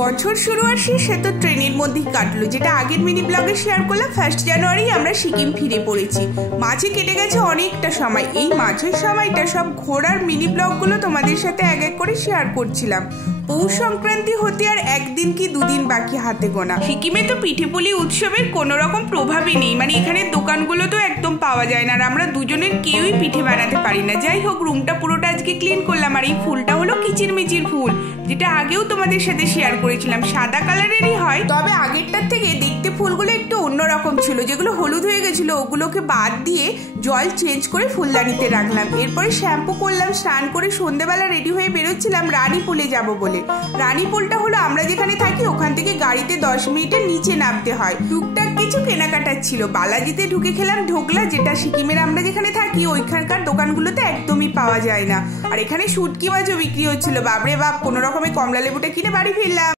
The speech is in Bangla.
বছর শুরু আর শেষে তো ট্রেনের মধ্যেই কাটলো, যেটা আগের মিনি ব্লগে শেয়ার করলাম। 1 জানুয়ারি আমরা সিকিম ফিরে পড়েছি। মাঝে কেটে গেছে অনেকটা সময়। এই মাঝের সময়টা সব ঘোরার মিনি ব্লগগুলো তোমাদের সাথে এক এক করে শেয়ার করছিলাম। পৌষ সংক্রান্তি হতে আর একদিন কি দুদিন বাকি হাতে গোনা। সিকিমে তো পিঠেপুলি উৎসবের কোনো রকম প্রভাবই নেই, মানে এখানের দোকানগুলো তো একদম পাওয়া যায় না, আর আমরা দুজনের কেউই পিঠে বানাতে পারি না। যাই হোক, রুমটা পুরোটা আজকে ক্লিন করলাম। আর এই ফুলটা হলো কিচিরমিচির ফুল, যেটা আগেও তোমাদের সাথে শেয়ার করেছিলাম। সাদা কালারেরই হয়, তবে আগেরটার থেকে দেখতে ফুলগুলো একটু অন্যরকম ছিল। যেগুলো হলুদ হয়ে গেছিল ওগুলোকে বাদ দিয়ে জল চেঞ্জ করে ফুলদানিতে রাখলাম। এরপরে শ্যাম্পু করলাম, স্নান করে সন্ধ্যেবেলা রেডি হয়ে বেরোচ্ছিলাম রানীপুলে যাব বলে। রানীপুলটা হলো আমরা যেখানে থাকি ওখান থেকে গাড়িতে 10 মিনিটের নিচে নামতে হয়। টুকটাক কিছু কেনাকাটার ছিল। বালাজিতে ঢুকে খেলাম ঢোকলা, যেটা সিকিমের আমরা যেখানে থাকি ওইখানকার দোকানগুলোতে একদমই পাওয়া যায় না। আর এখানে শুটকি মাছও বিক্রি হচ্ছিল। বাপরে বাপ, কোনো রকমে কমলা লেবুটা কিনে বাড়ি ফিরলাম।